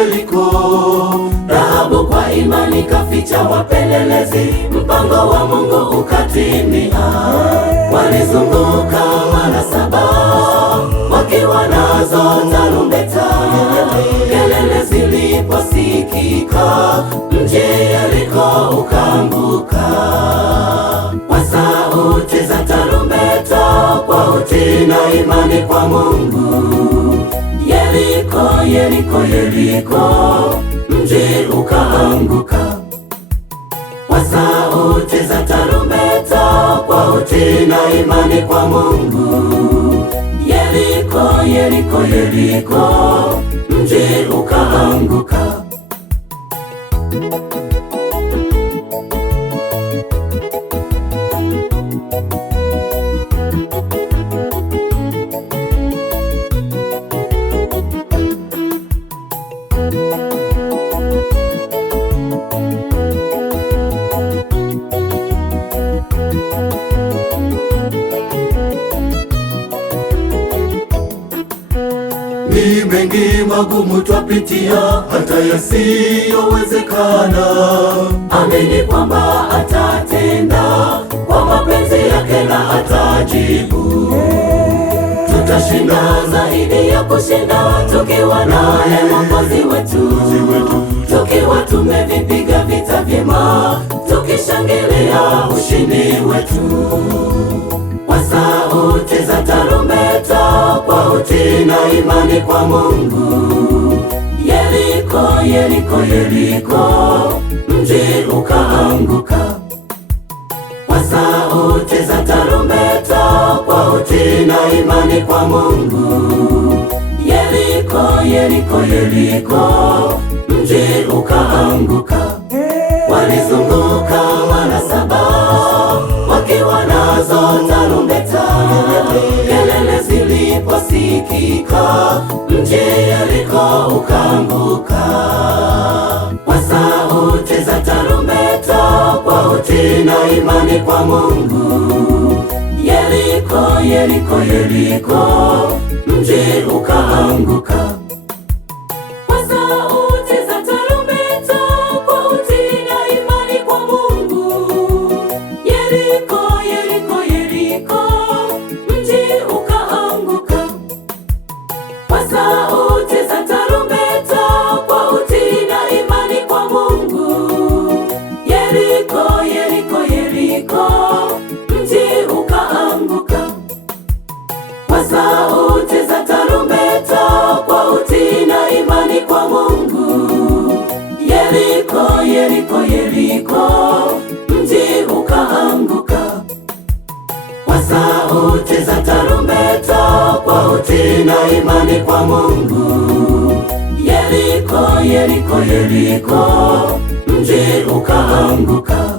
Yeriko. Rahabu kwa imani kaficha wapelelezi, mpango wa Mungu ukatimia. Walizunguka mara 7 wakiwa nazo tarumbeta. Kelele ziliposikika, mji Yeriko ukaanguka. Kwa sauti za tarumbeta, kwa utii na imani kwa Mungu, Yeriko, Yeriko, Yeriko, mji ukaanguka. Kwa sauti za tarumbeta, kwa utii na imani kwa Mungu, Yeriko, Yeriko, Yeriko, mji ukaanguka. Ni mengi magumu twapitia, hata yasiyowezekana. Amini kwamba atatenda, kwa mapenzi yake na atajibu. Tutashinda zaidi ya kushinda, tukiwa naye Mwokozi wetu. Tukiwa tumevipiga vita vyema, tukishangilia ushindi wetu. Kwa sauti za tarumbeta, kwa utii na imani kwa Mungu, Yeriko, Yeriko, Yeriko, mji ukaanguka. Kwa sauti za tarumbeta, kwa utii na imani kwa Mungu, Yeriko, Yeriko, Yeriko, mji ukaanguka. Walizunguka mara 7 wakiwa nazo tarumbeta. Kelele ziliposikika, mji Yeriko ukaanguka. Kwa sauti za tarumbeta, kwa utii na imani kwa Mungu, Yeriko, Yeriko, Yeriko, mji ukaanguka. Kwa sauti za tarumbeta, kwa utii na imani kwa Mungu, Yeriko, Yeriko, Yeriko, mji ukaanguka. Kwa sauti za tarumbeta, kwa utii na imani kwa Mungu, Yeriko, Yeriko, Yeriko, mji ukaanguka.